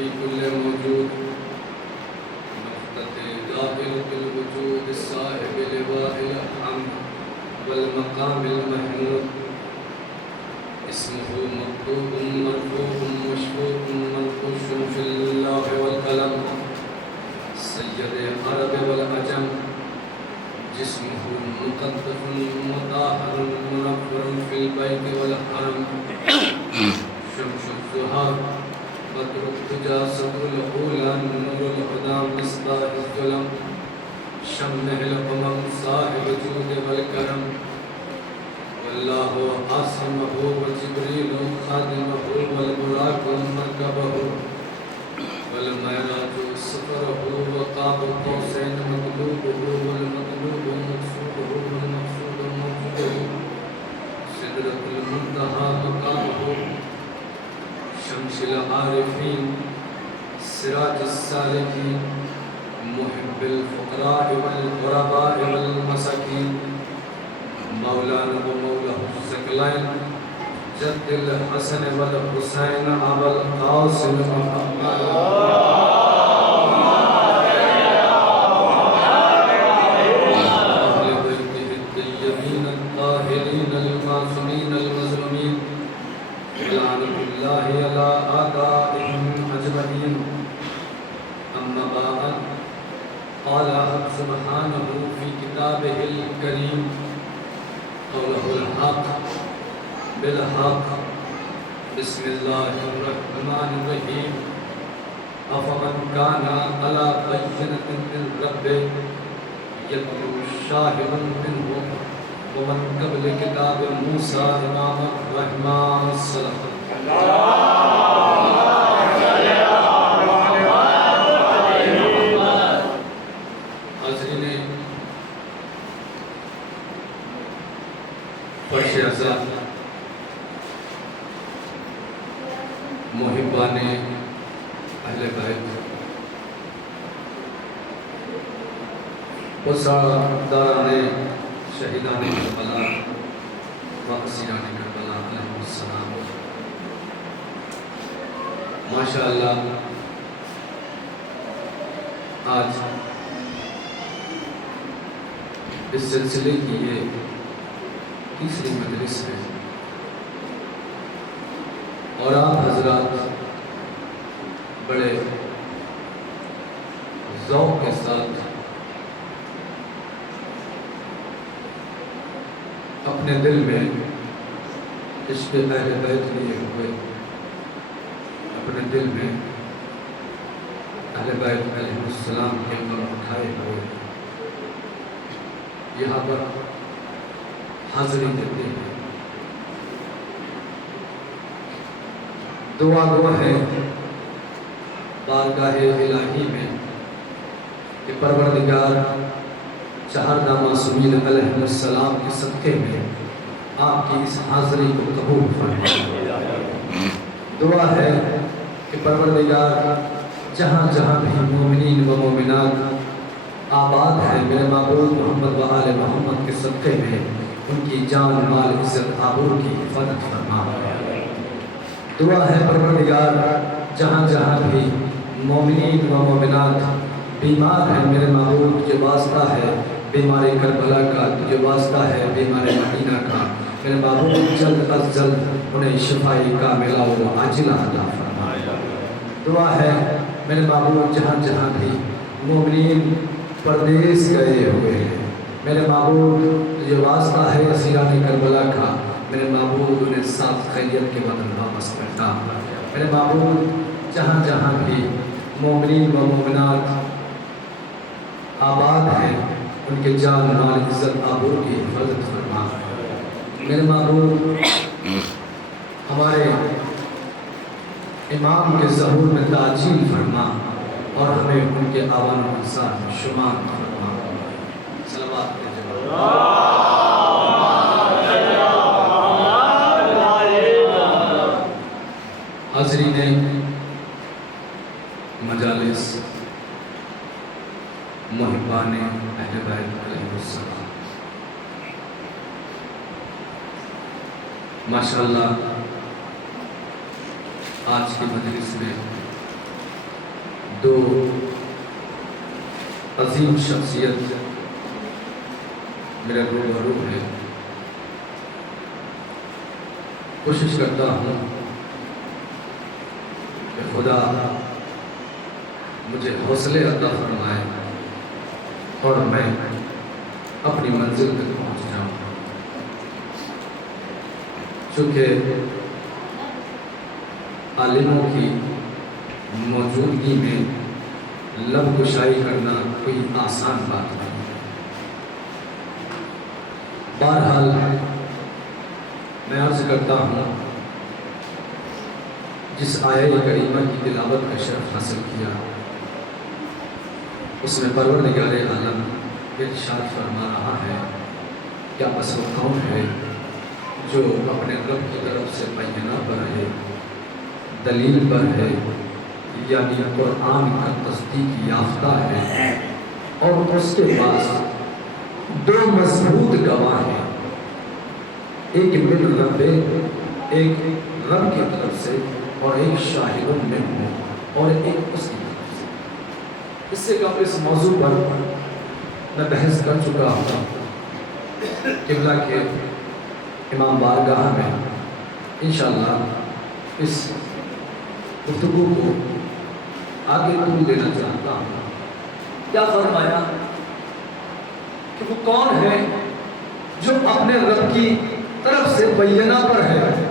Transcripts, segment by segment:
في كل موجود نقطة داخل الوجود الصاحب لواء الحمد والمقام المحمود اسمه مكتوب مرفوع مشفوق منقوش في اللوح والقلم سيد العرب والعجم جسمه مقدس مطهر منور في البيت والحرم شمس الزهار بدر الدجى صدر الأولى نور الهدى مصباح الظلم شمع الأمم صاحب الجود والكرم والله عاصمه وجبريل خادمه والبراق مركبه والمعراج سفره وقاب قوسين مطلوبه والمطلوب مقصوده والمقصود موجوده سدرة المنتهى مقامه شمس العارفين سراج السالكين محب الفقراء والغرباء والمساكين مولانا ومولاه الثقلين جد الحسن والحسين أبا القاسم محمد أهل بيته الطيبين الطاهرين المعصومين المظلومين لعنة الله على أعدائهم أجمعين أما بعد قال سبحانه في كتابه الكريم قوله الحق بالحق بسم الله الرحمن الرحيم أفمن كان على بينة من ربه يتلو شاهد منه ومن قبل كتاب موسى إماما رحمن السلام حاضرین فرش اعزا محبان اہل بیت وساداران شہیدان کربلا و اسیران کربلا علیہ السلام ماشاءاللہ آج اس سلسلے کی یہ تیسری مجلس ہے اور آپ حضرات بڑے ذوق کے ساتھ اپنے دل میں عشق اہل بیت لیے ہوئے اپنے دل میں اہل بیت علیہ السلام کے اوپر اٹھائے ہوئے یہاں پر حاضری دیتے ہیں دعا گو ہے بارگاہ الہی میں کہ پروردگار چہاردہ معصومین علیہ السلام کے صدقے میں آپ کی اس حاضری کو قبول فرمائے دعا ہے کہ پروردگار جہاں جہاں بھی مومنین و مومنات آباد ہے میرے معبود محمد و آل محمد کے صدقے میں ان کی جان مال عزت آبرو کی حفاظت فرما دعا ہے پروردگار جہاں جہاں بھی مومنین و مومنات بیمار ہیں میرے معبود تجھے واسطہ ہے بیمار کربلا کا تجھے واسطہ ہے بیمار مدینہ کا میرے معبود جلد از جلد انہیں شفائی کاملہ و عاجلہ عطا فرما دعا ہے میرے معبود جہاں جہاں بھی مومنین پردیس گئے ہوئے ہیں میرے معبود تجھے واسطہ ہے اسیران کربلا کا میرے معبود انہیں ساتھ خیریت کے وطن واپس کرتا میرے معبود جہاں جہاں بھی مومنین و مومنات آباد ہیں ان کے جان مال عزت آبرو کی حفاظت فرما میرے معبود ہمارے امام کے ظہور میں تعجیل فرما اور ہمیں ان کے آوان و انصار شمار فرما صلوات کے حاضرین مجالس محبان اہل بیت علیہ السلام ماشاءاللہ آج کی مجلس میں دو عظیم شخصیت میرے روبرو ہے. کوشش کرتا ہوں کہ خدا مجھے حوصلے عطا فرمائے اور میں اپنی منزل تک پہنچ جاؤں. چونکہ عالموں کی موجودگی میں لب گشائی کرنا کوئی آسان بات نہیں. بہرحال میں عرض کرتا ہوں، جس آیہ کریمہ کی تلاوت کا شرف حاصل کیا اس میں پروردگار عالم ارشاد فرما رہا ہے، کیا بس وہ کون ہے جو اپنے رب کی طرف سے بینہ پر ہے، دلیل پر ہے، یعنی قرآن کا تصدیق یافتہ ہے، اور اس کے پاس دو مضبوط گواہ ہیں، ایک من رب، ایک رب کی طرف سے، اور ایک شاہد منہ، اور ایک اس کی طرف سے. اس سے قبل اس موضوع پر میں بحث کر چکا ہوں قبلہ کے امام بارگاہ میں. انشاءاللہ اس گفتگو کو آگے طول دینا چاہتا ہوں. کیا فرمایا کہ وہ کون ہے جو اپنے رب کی طرف سے بینہ پر ہے،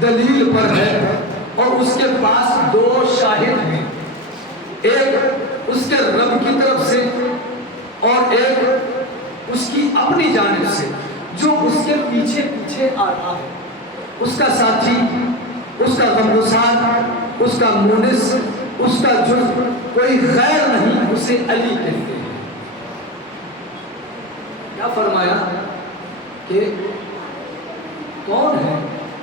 دلیل پر ہے، اور اس کے پاس دو شاہد ہیں، ایک اس کے رب کی طرف سے اور ایک اس کی اپنی جانب سے، جو اس کے پیچھے پیچھے آ رہا ہے. اس کا ساتھی، اس کا غمگسار، اس کا مونس، اس کا جزو کوئی غیر نہیں، اسے علی کہتے ہیں. کیا فرمایا کہ کون ہے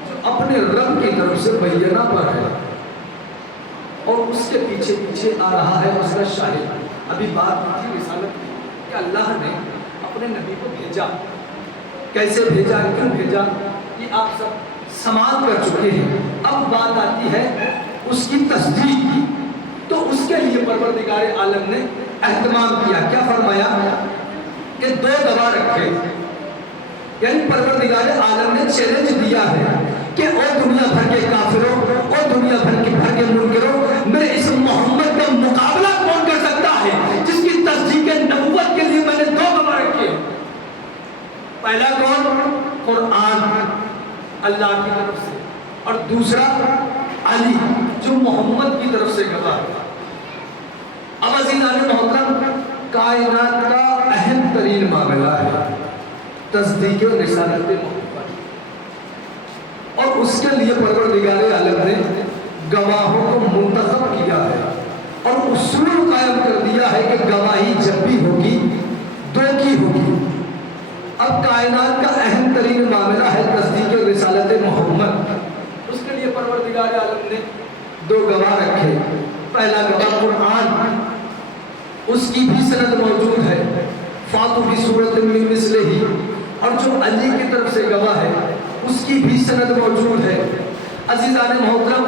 جو اپنے رب کی طرف سے بینہ پر ہے اور اس کے پیچھے پیچھے آ رہا ہے اس کا شاہد. ابھی بات کی رسالت کی کہ اللہ نے اپنے نبی کو بھیجا، کیسے بھیجا، کیوں بھیجا، یہ آپ سب سماعت کر چکے ہیں. اب بات آتی ہے اس کی تصدیق کی. تو اس کے لیے پروردگار عالم نے اہتمام کیا. کیا فرمایا کہ دو گواہ رکھے، یعنی پروردگار عالم نے چیلنج دیا ہے کہ او دنیا بھر کے کافروں، او دنیا بھر کے منکروں، میرے اس محمد کا مقابلہ کون کر سکتا ہے جس کی تصدیق نبوت کے لیے میں نے دو گواہ رکھے. پہلا کون؟ قرآن اللہ کی طرف سے، اور دوسرا علی جو محمد کی طرف سے گواہ ہے. اب عزیزان محترم، کائنات کا اہم ترین معاملہ ہے تصدیق رسالت محمد، اور اس کے لیے پروردگار عالم نے گواہوں کو منتخب کیا ہے اور اصول قائم کر دیا ہے کہ گواہی جب بھی ہوگی دو کی ہوگی. اب کائنات کا اہم ترین معاملہ ہے تصدیق رسالت محمد. اس کے لیے پروردگار عالم نے دو گواہ رکھے. پہلا گواہ قرآن، اس کی بھی سند موجود ہے، فاتو بھی صورت من مثلہ، اور جو علی کی طرف سے گواہ ہے اس کی بھی سند موجود ہے. عزیزان محترم،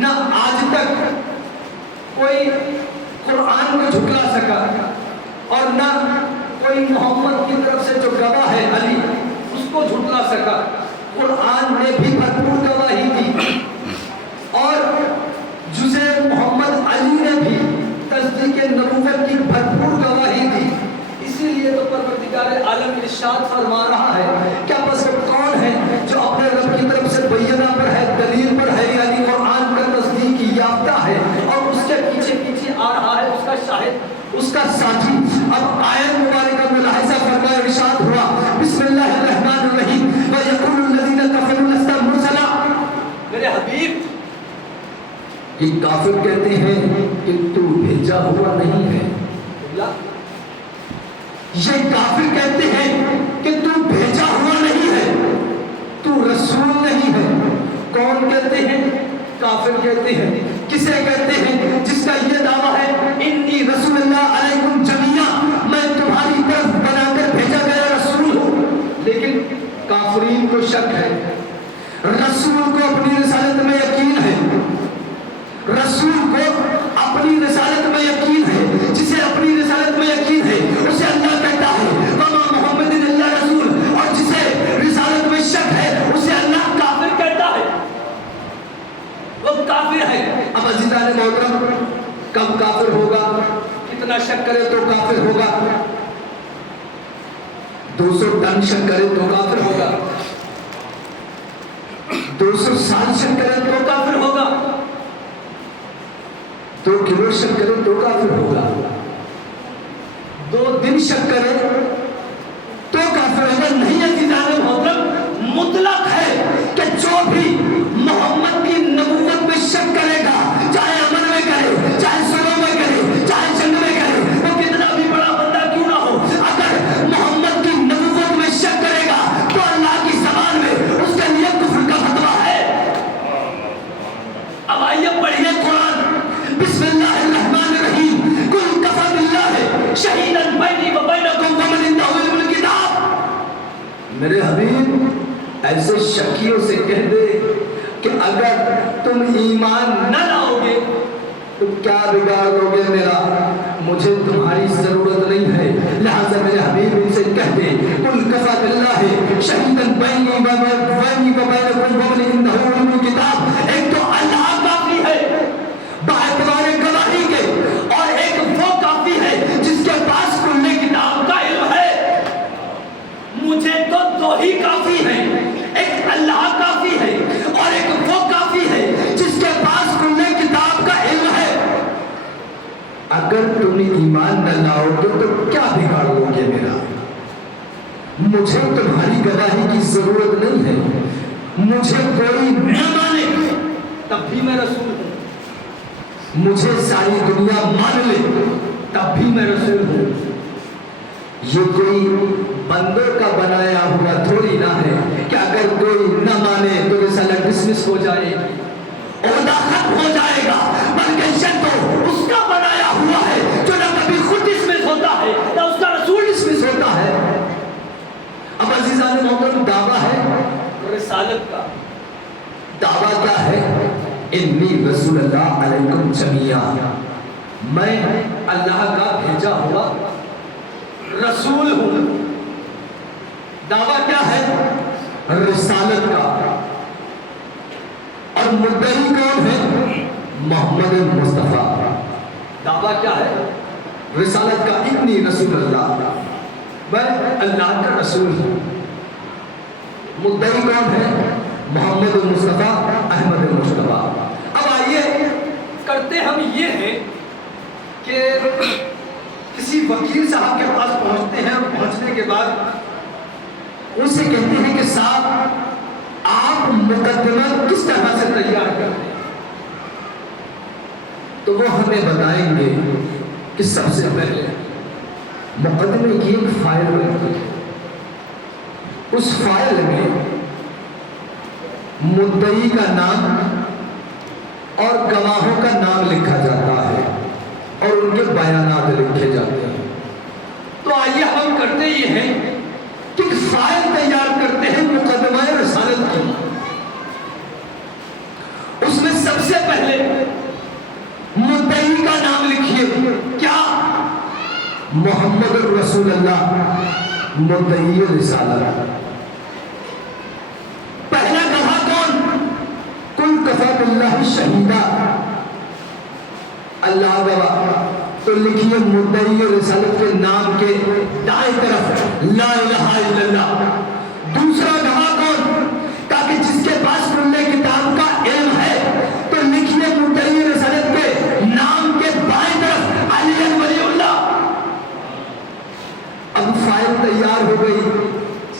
نہ آج تک کوئی قرآن کو جھٹلا سکا اور نہ کوئی محمد کی طرف سے جو گواہ ہے علی اس کو جھٹلا سکا. قرآن نے بھی بھرپور گواہی دی اور جزء محمد علی نے بھی تصدیق نبوت کی بھرپور گواہی دی. اسی لیے تو پروردگار عالم ارشاد فرما رہا ہے کیا بس کون ہے جو اپنے رب کی طرف سے بینہ پر ہے، دلیل پر ہے، یعنی قرآن کا تصدیق یافتہ ہے، اور اس کے پیچھے پیچھے آ رہا ہے اس کا شاہد، اس کا ساتھی. اب آیت مبارکہ ملاحظہ فرمائے، ارشاد ہوا بسم اللہ الرحمن الرحیم وَيَقُولُ الَّذِينَ كَفَرُوا لَسْتَ مُرْسَلًا. میرے حبیب، یہ کافر کہتے ہیں کہ تو بھیجا ہوا نہیں ہے. یہ کافر کہتے ہیں کہ تو بھیجا ہوا نہیں ہے، تو رسول نہیں ہے. کون کہتے ہیں؟ کافر کہتے ہیں. کسے کہتے ہیں؟ جس کا یہ دعویٰ ہے انی رسول اللہ علیکم جمیعا، میں تمہاری طرف بنا کر بھیجا گیا رسول ہوں. لیکن کافرین کو شک ہے، رسول کو اپنی رسالت میں یقین ہے، رسول کو اپنی کافر ہے. اب عزیزان محترم کب کافر ہوگا؟ کتنا شک کرے تو کافر ہوگا؟ 200 ٹن شک کرے تو کافر ہوگا؟ 200 سال شک کرے تو کافر ہوگا؟ 2 کلو شک کرے تو کافر ہوگا؟ 2 دن شک کرے تو کافر ہوگا؟ نہیں عزیزان محترم، مطلق ہے کہ جو بھی محمد کی نبوت میں شک کرے گا، چاہے عمل میں کرے، چاہے سلو میں کرے، چاہے جنگ میں کرے، وہ کتنا بھی بڑا بندہ کیوں نہ ہو، اگر محمد کی نبوت میں شک کرے گا تو اللہ کی زبان میں اس کے لیے کفر کا فتویٰ ہے. اب آئیے پڑھیے قرآن. بسم اللہ الرحمن الرحیم. قل کفی باللہ شہیدا بینی و بینکم ومن عنده علم الکتاب. میرے حبیب ایسے شکیوں سے کہہ دے کہ اگر تم ایمان نہ لاؤ گے تو کیا بگاڑ دو گے میرا؟ مجھے تمہاری ضرورت نہیں ہے. لہذا میرے حبیب ان سے کہہ دے قل کفی باللہ شہیدا بینی و بینکم ومن عنده علم الکتاب. ایک تو اللہ کافی ہے باعتبار گواہی کے، اور ایک وہ کافی ہے جس کے پاس کل کتاب کا علم ہے. مجھے تو 2 ہی کافی ہیں، ایک اللہ کافی ہے اور ایک وہ کافی ہے جس کے پاس کل کتاب کا علم ہے. اگر تم ایمان نہ لاؤ گے تو کیا بگاڑ لو گے میرا؟ مجھے تمہاری گواہی کی ضرورت نہیں ہے. مجھے کوئی نہ مانے تب بھی میں رسول ہوں. مجھے ساری دنیا مان لے تب بھی میں رسول ہوں. یہ کوئی بندوں کا بنایا ہوا تھوڑی نہ ہے کہ اگر کوئی نہ مانے تو رسالت ڈسمس ہو جائے گی، عہدہ ختم ہو جائے گا، بلکہ یہ تو اس کا بنایا ہوا ہے جو نہ کبھی خود ڈسمس ہوتا ہے نہ اس کا رسول ڈسمس ہوتا ہے. اب عزیزان محترم دعویٰ ہے رسالت کا. دعویٰ کیا ہے؟ انی رسول اللہ علیکم جمیعا. میں اللہ کا بھیجا ہوا رسول ہوں. دعویٰ کیا ہے؟ رسالت کا. اور مدعی کون ہے؟ محمد مصطفیٰ. دعویٰ کیا ہے؟ رسالت کا. انی رسول اللہ، میں اللہ کا رسول ہوں. مدعی کون ہے؟ محمد مصطفیٰ احمد مصطفیٰ. اب آئیے کرتے ہم یہ ہیں کہ کسی وکیل صاحب کے پاس پہنچتے ہیں اور پہنچنے کے بعد ان سے کہتے ہیں کہ صاحب آپ مقدمہ کس طرح سے تیار کرتے ہیں؟ تو وہ ہمیں بتائیں گے کہ سب سے پہلے مقدمے کی ایک فائل بنتی ہے. اس فائل میں مدعی کا نام اور گواہوں کا نام لکھا جاتا ہے اور ان کے بیانات لکھے جاتے ہیں. تو آئیے ہم کرتے یہ ہیں کہ فائل تیار کرتے ہیں مقدمہ رسالت کی. اس میں سب سے پہلے مدعی کا نام لکھیے. کیا؟ محمد رسول اللہ مدعی رسالت. پہلا گواہ کون؟ قل کفی باللہ شہیدا. اللہ گواہ. تو لکھیے مدعی رسالت کے نام کے دائیں طرف لا الہ الا اللہ. دوسرا گواہ کون؟ تاکہ جس کے پاس کل کتاب کا علم ہے تو لکھیے مدعی رسالت کے نام کے بائیں طرف علی ولی اللہ. اب فائل تیار ہو گئی.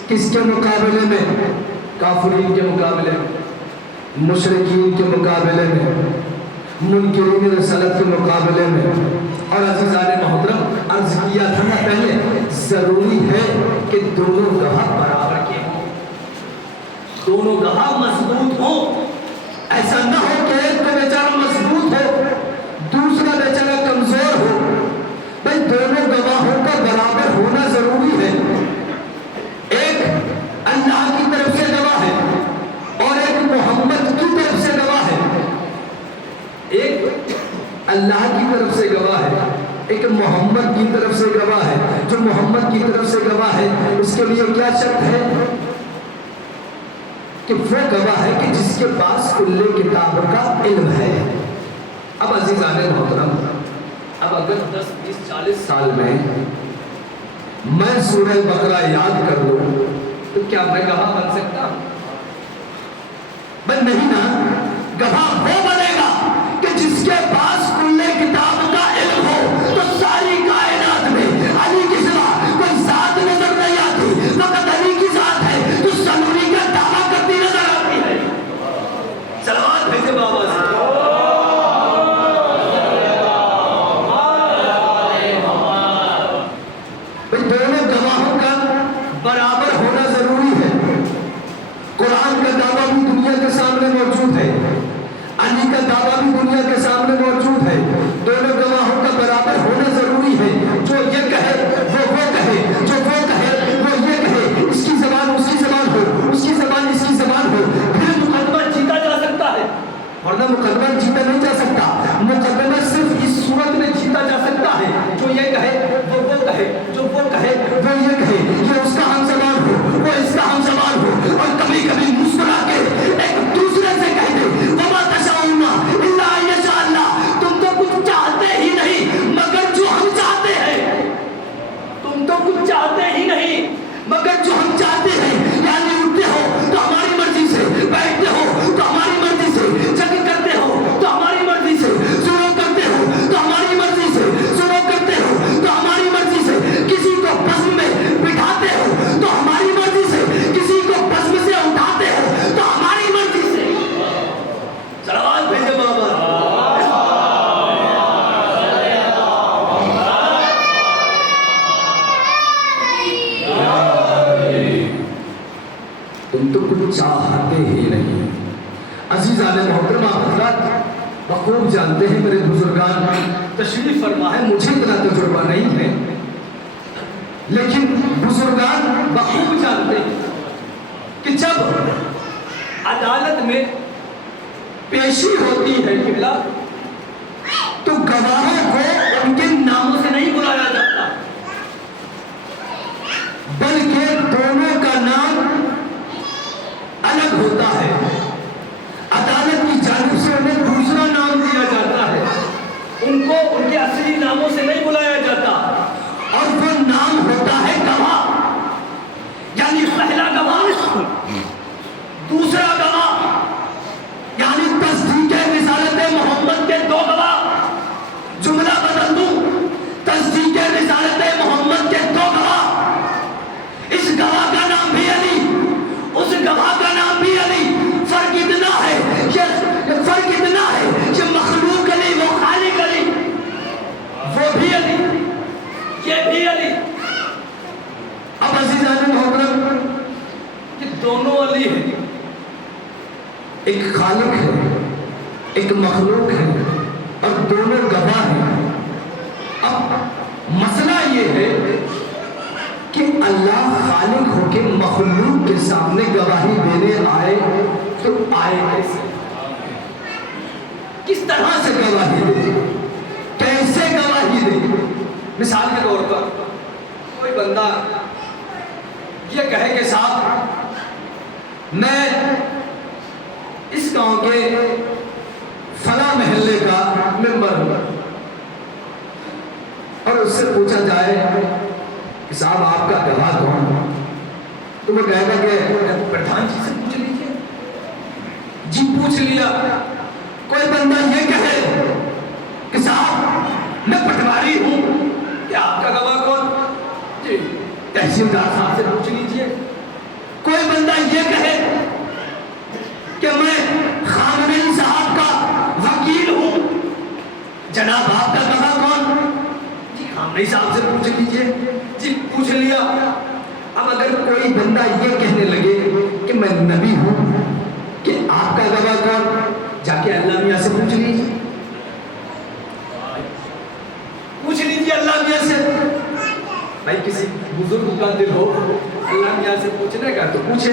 کس کے مقابلے میں؟ کافرین کے مقابلے میں، مشرکین کے مقابلے میں، منکرین رسالت کے مقابلے میں. اور عزیزان محترم عرض کیا تھا نا پہلے، ضروری ہے کہ دونوں گواہ برابر کے ہوں، دونوں گواہ مضبوط ہوں. ایسا نہ ہو کہ ایک تو بیچارہ مضبوط ہو دوسرا بیچارہ کمزور ہو. بھائی دونوں گواہوں کا برابر ہونا ضروری ہے. ایک اللہ کی طرف سے گواہ ہے اور ایک محمد کی طرف سے گواہ ہے. ایک اللہ کی طرف سے گواہ ہے، ایک محمد کی طرف سے گواہ ہے. جو محمد کی طرف سے گواہ ہے اس کے لیے کیا شرط ہے؟ کہ وہ گواہ ہے کہ جس کے پاس کل کتاب کا علم ہے۔ اب عزیزان محترم، اب اگر 10 20 40 سال میں سورہ بقرہ یاد کر لوں تو کیا میں گواہ بن سکتا؟ بن نہیں نا۔ گواہ وہ بنے گا کہ جس کے پاس کل کتاب کا علم ہو۔ تو ساری کائنات میں علی کی سوا کوئی ذات نظر نہیں آتی، فقط علی کی ذات ہے تو سنوری کا دعویٰ کرتی نظر آتی ہے۔ صلوات بھیجے بابا سے۔ دونوں گواہوں کا برابر ہونا ضروری ہے۔ قرآن کا دعویٰ بھی دنیا کے سامنے موجود ہے، علی کا دعویٰ بھی دنیا کے سامنے موجود ہے۔ دونوں گواہوں کا برابر ہونا ضروری ہے۔ جو یہ کہے وہ کہے، جو وہ کہے وہ یہ کہے، اس کی زبان اس کی زبان ہو، اس کی زبان اس کی زبان ہو، پھر مقدمہ جیتا جا سکتا ہے، ورنہ مقدمہ جیتا نہیں جا سکتا۔ مقدمہ صرف اس صورت میں جیتا جا سکتا ہے جو یہ کہے وہ کہے، جو وہ کہے وہ یہ کہے، یہ اس کا ہم زبان ہو، وہ اس کا ہم زبان ہو، اور کبھی کبھی مسکرا کے ایک دوسرے سے کہہ دے وما تشاءون الا ان یشاء اللہ، تم تو کچھ چاہتے ہی نہیں مگر جو ہم چاہتے ہیں، تم تو کچھ چاہتے ہی نہیں مگر جو ہم چاہتے ہیں۔ یعنی اٹھتے ہو تو ہماری مرضی سے، بیٹھتے ہو تو ہماری مرضی سے، جگ کرتے ہو تو ہماری مرضی سے، شروع کرتے ہو تو ہماری مرضی سے، شروع کرتے ہو تو ہماری مرضی سے، کسی کو بزم میں بٹھاتے ہو تو ہماری مرضی سے، کسی کو بزم سے اٹھاتے ہو تو ہماری مرضی سے۔ صلوات بھیجے بابا۔ تم تو کچھ چاہتے ہی نہیں۔ عزیزان محترمہ حضرات بخوب جانتے ہیں، میرے بزرگان تشریف فرما ہے، مجھے اتنا تجربہ نہیں ہے، لیکن بزرگان بخوب جانتے ہیں کہ جب عدالت میں پیشی ہوتی ہے قبلہ تو گواہوں کو ان کے ناموں سے نہیں بلایا جاتا، بلکہ دونوں کا نام الگ ہوتا ہے۔ عدالت کی جانب سے انہیں دوسرا نام دیا جاتا ہے، ان کو ان کے اصلی ناموں سے نہیں بلایا جاتا، اور وہ نام ہوتا ہے گواہ۔ یعنی پہلا گواہ، دوسرا گواہ، یعنی تصدیق رسالت محمد کے 2 گواہ۔ جملہ بدل دوں، تصدیق رسالت محمد کے 2 گواہ۔ اس گواہ کا نام بھی علی، اس گواہ کا نام بھی علی۔ فرق اتنا ہے، یہ فرق اتنا ہے کہ مخلوق علی، وہ خالق علی، وہ بھی علی، یہ بھی علی۔ اب عزیزان محترم، یہ دونوں علی ہیں، ایک خالق ہے ایک مخلوق ہے، اور دونوں گواہ ہیں۔ اب مسئلہ یہ ہے کہ اللہ خالق ہو کے مخلوق کے سامنے گواہی دینے آئے تو آئے کیسے؟ کس طرح سے گواہی دے؟ کیسے گواہی دے؟ مثال کے طور پر کوئی بندہ یہ کہے کہ صاحب میں اس گاؤں کے فلاں محلے کا ممبر ہوں، اور اس سے پوچھا جائے کہ صاحب آپ کا گواہ کون؟ تو وہ کہے گا کہ پردھان جی سے پوچھ لیجیے۔ جی پوچھ لیا۔ کوئی بندہ یہ کہے کہ صاحب میں پٹواری ہوں، کہ آپ کا گواہ کون؟ جی تحصیلدار صاحب سے پوچھ لیجیے۔ کوئی بندہ یہ کہے کہ میں خامنئی صاحب کا وکیل ہوں، جناب آپ کا گواہ کون؟ جی خامنئی صاحب سے پوچھ لیجیے۔ جی پوچھ لیا۔ اب اگر کوئی بندہ یہ کہنے لگے کہ میں نبی ہوں، کہ آپ کا گواہ کون؟ جا کے اللہ میاں سے پوچھ لیجیے، پوچھ لیجیے اللہ میاں سے۔ بھائی کسی بزرگ کا دل ہو اللہ میاں سے پوچھنے کا تو پوچھے۔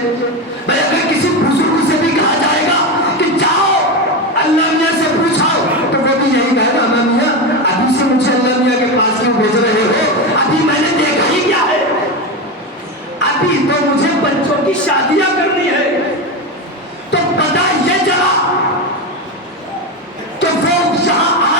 بھائی اگر کسی بزرگ سے بھی کہا جائے گا کہ جاؤ اللہ میاں سے پوچھاؤ، تو وہ بھی یہی کہے گا اللہ میاں ابھی سے مجھے اللہ میاں کے پاس کیوں بھیج رہے ہو؟ ابھی میں نے دیکھا ہی کیا ہے، ابھی تو مجھے بچوں کی شادیاں کرنی ہے،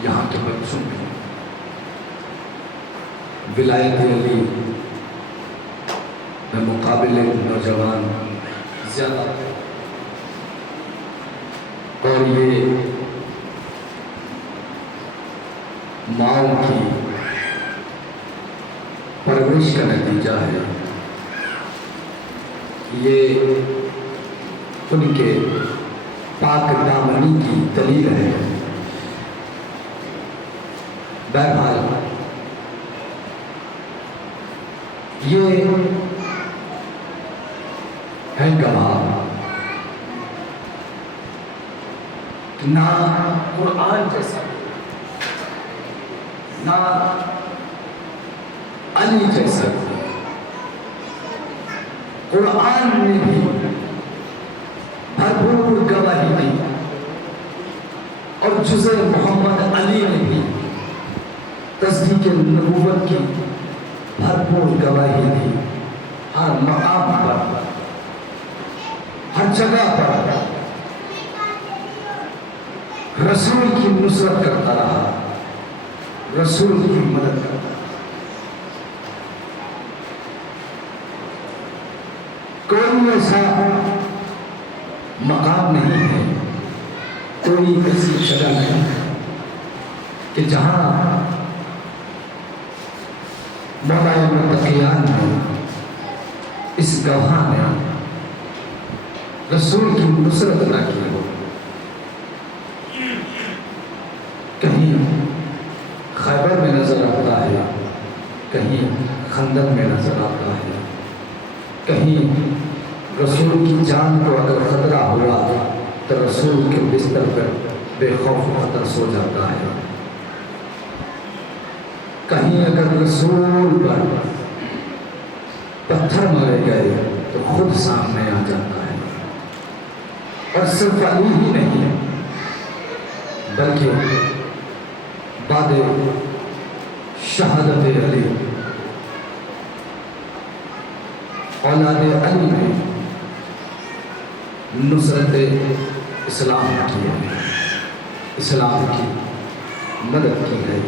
یہاں کے بچوں میں ولایت علی میں مقابلے نوجوان زیادہ اور یہ ماؤں کی پرورش کا نتیجہ ہے، یہ ان کے پاک دامنی کی دلیل ہے۔ بہرحال یہ ہے گواہ کہ نہ قرآن جیسا نہ علی جیسا قرآن نے بھی بھرپور گواہی دی اور جز محمد علی نے بھی تصدیق نبوت کی بھرپور گواہی دی۔ ہر مقام پر، ہر جگہ پر رسول کی نصرت کرتا رہا، رسول کی مدد کرتا رہا۔ کوئی ایسا مقام نہیں ہے، کوئی ایسی جگہ نہیں ہے کہ جہاں مولا متقیان نے، اس گواہ نے رسول کی نصرت نہ کی ہو۔ کہیں خیبر میں نظر آتا ہے، کہیں خندق میں نظر آتا ہے، کہیں رسول کی جان کو اگر خطرہ ہوا تو رسول کے بستر پر بے خوف خطر سو جاتا ہے، کہیں اگر رسول پر پتھر مارے گئے تو خود سامنے آ جاتا ہے۔ اور صرف علی ہی نہیں بلکہ بعد شہادت علی اولاد علی نے نصرت اسلام کی ہے، اسلام کی مدد کی ہے۔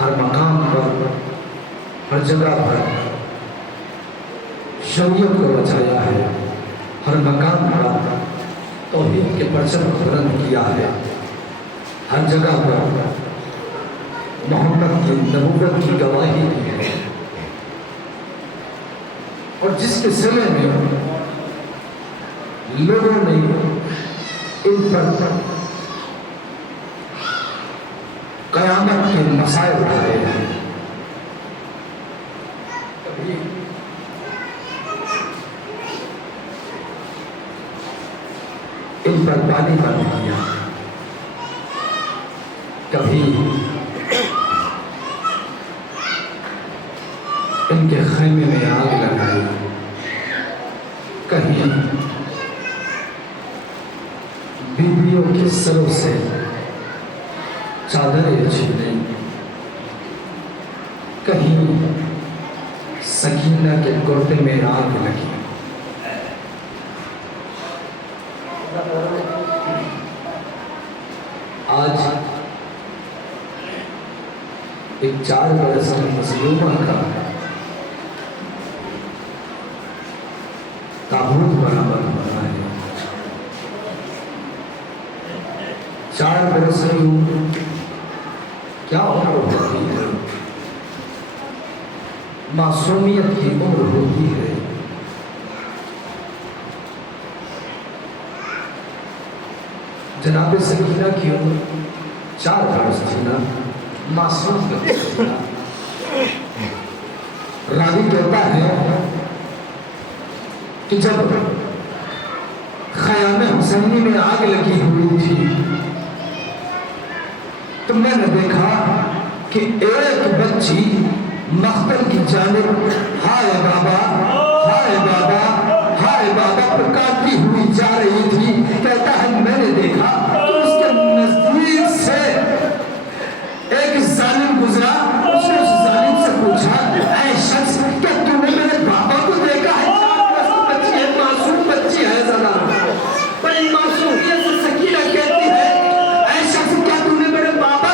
ہر مقام پر، ہر جگہ پر شریعت کو بچایا ہے، ہر مقام پر توحید کے پرچم کو بلند کیا ہے، ہر جگہ پر محمد کی نبوت کی گواہی دی ہے۔ اور جس کے سلے میں لوگوں نے ان پر قیامت کے مسائل اٹھائے ہیں، کبھی ان پر پانی بند کیا، کبھی ان کے خیمے میں آگ لگائی، کہیں بیویوں کے سروں سے چادریں چھینے، کہیں سکینہ کے کرتے میں آگ لگی۔ آج ایک 4 برس کی مظلومہ کا تابوت برابر ہونا ہے۔ 4 برس کی کیا عمر ہوتی ہے، معصومیت کی عمر ہوتی ہے۔ جناب سکینہ کی عمر 4 برس تھی نا، معصوم کا راوی کہتا ہے کہ جب خیام حسینی میں آگ لگی ہوئی تھی تو میں نے دیکھا کہ ایک بچی مقتل کی جانب ہائے بابا ہائے بابا ہائے بابا پکارتی ہوئی جا رہی تھی۔ کہتا ہے میں نے دیکھا کہ اس کے نزدیک سے ایک ظالم گزرا، اس نے اس ظالم سے پوچھا اے شخص کیا تم نے میرے بابا کو دیکھا ہے؟ 4 برس کی بچی ہے، معصوم بچی ہے، ذرا بڑی معصومیت سے سکینہ کہتی ہے اے شخص کیا تم نے میرے بابا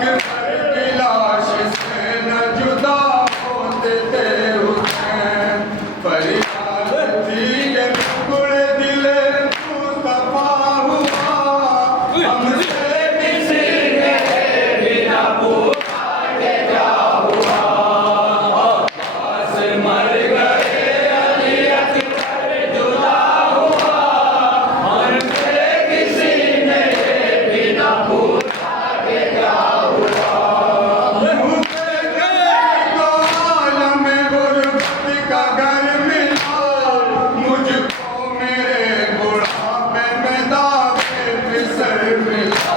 اکبر کی لاش سے نہ جدا ہوتے تھے حسین فریاد تھی کہ ٹکڑ دل مصطفیٰ ہوا ہم سے کسی نے بھی نہ پوچھا کہ کیا ہوا عباس مر گئے علی اکبر جدا ہوا ہم سے کسی نے بھی نہ پوچھا کہ کیا ہوا عالم غربت کا گھر ملا مجھ کو میرے بڑھاپے میں داغ پسر ملا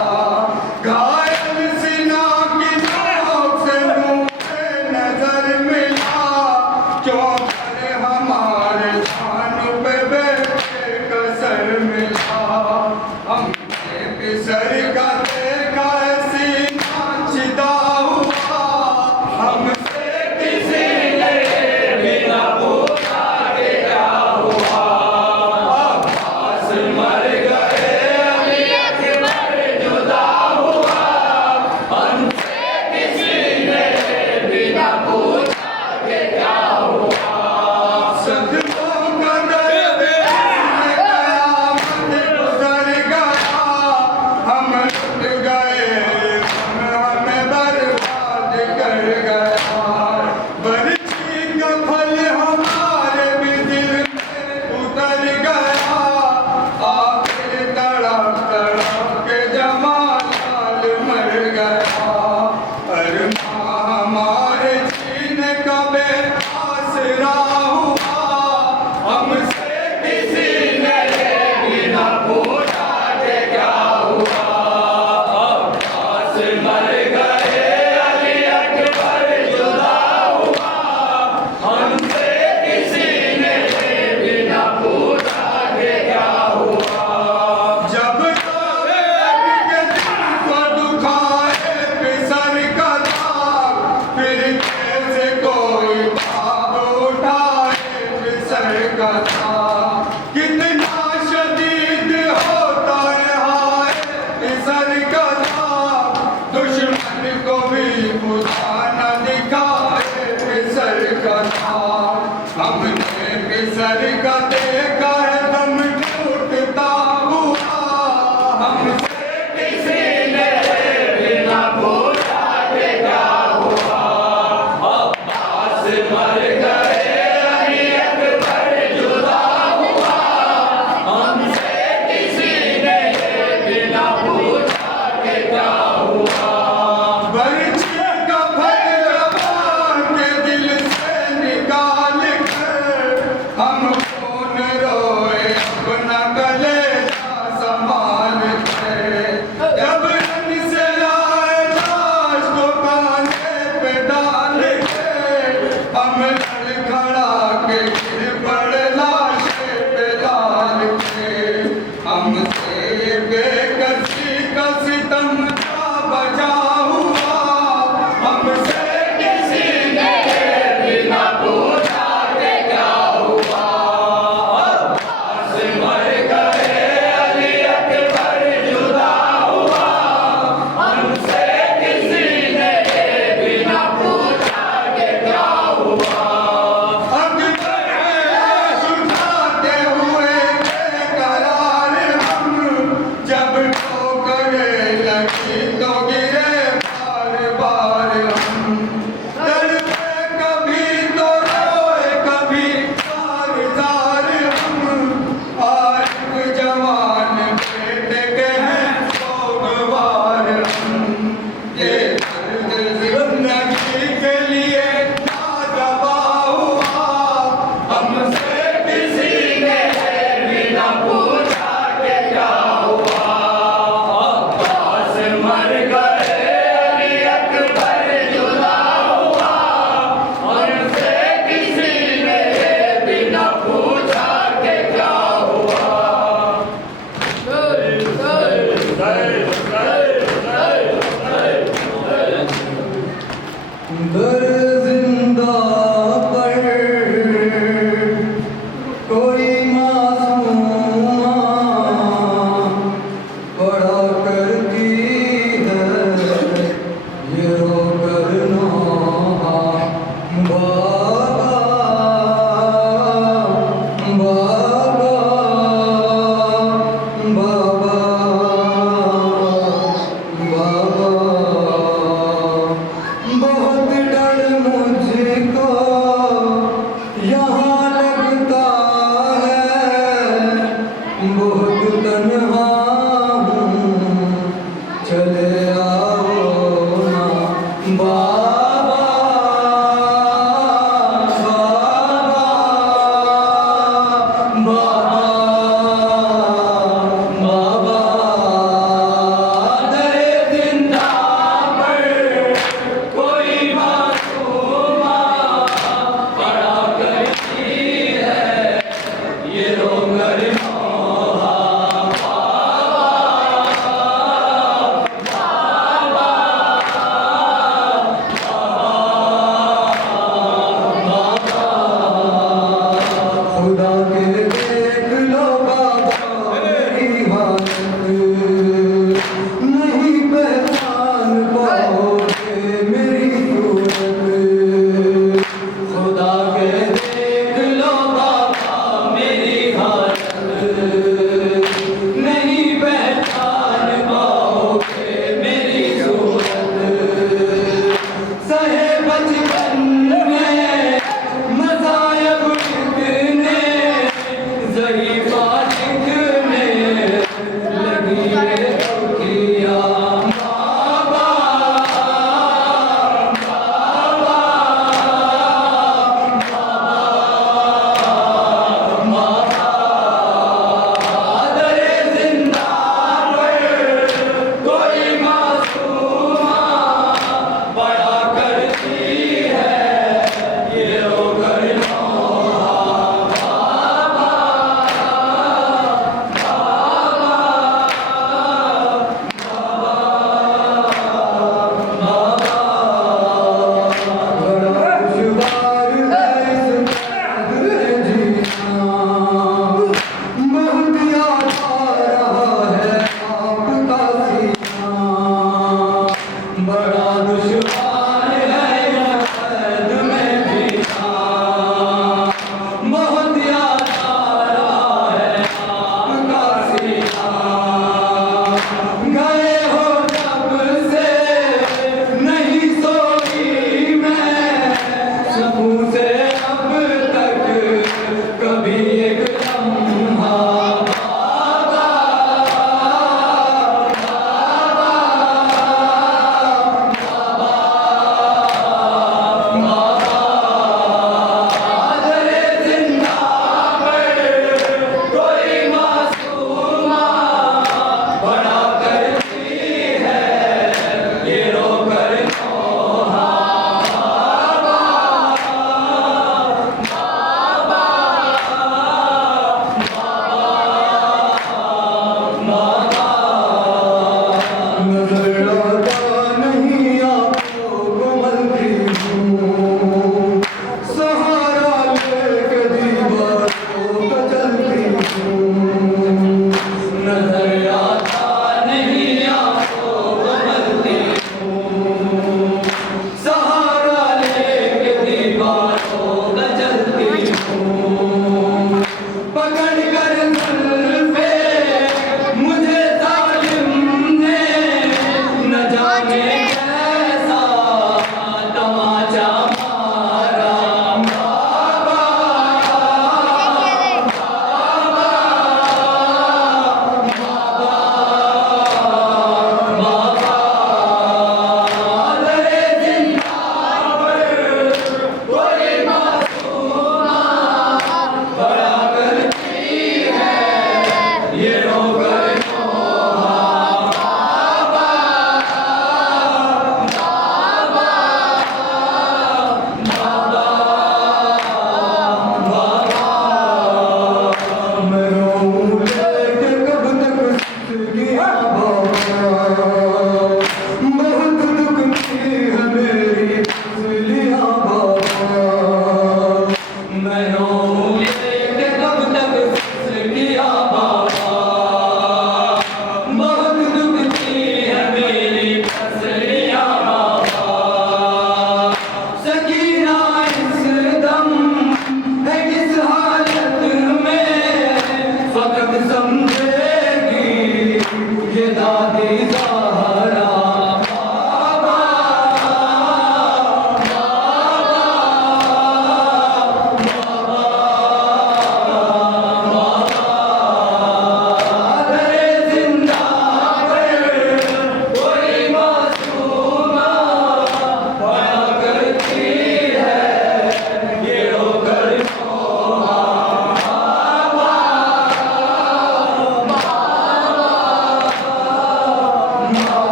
گھائل سینہ کی نوک سے نور نظر ملا کیوں کر ہمارے جان پہ بیٹھے کسر ملا ہم نے پسر کا دیکھا ہے سینہ چدا ہوا ہم سے کسی نے بھی نہ پوچھا کہ کیا ہوا عباس مر گئے علی اکبر جدا ہوا ہم سے کسی نے بھی نہ پوچھا کہ کیا ہوا صدقوں کا درد قیامت گزر گیا ہم لٹ گئے ہمیں برباد کر گیا برچی کا پھل ہمارے بھی دل میں اتر گیا آخر تڑپ تڑپ کے جمالال مر گیا ارماں ہمارے جینے کا بے آسرا ہوا ہم سے کسی نے بھی نہ پوچھا کہ کیا ہوا عباس مر گئے علی اکبر جدا ہوا ہم سے کسی نے بھی نہ پوچھا کہ کیا ہوا جب تک کے دل کو دکھائے پسر کا داغ پھر کیسے کوئی باب اٹھائے پسر کا داغ کتنا شدید ہوتا ہے ہائے پسر کا داغ دشمن کو بھی خدا نہ دکھائے پسر کا داغ ہم نے پسر کا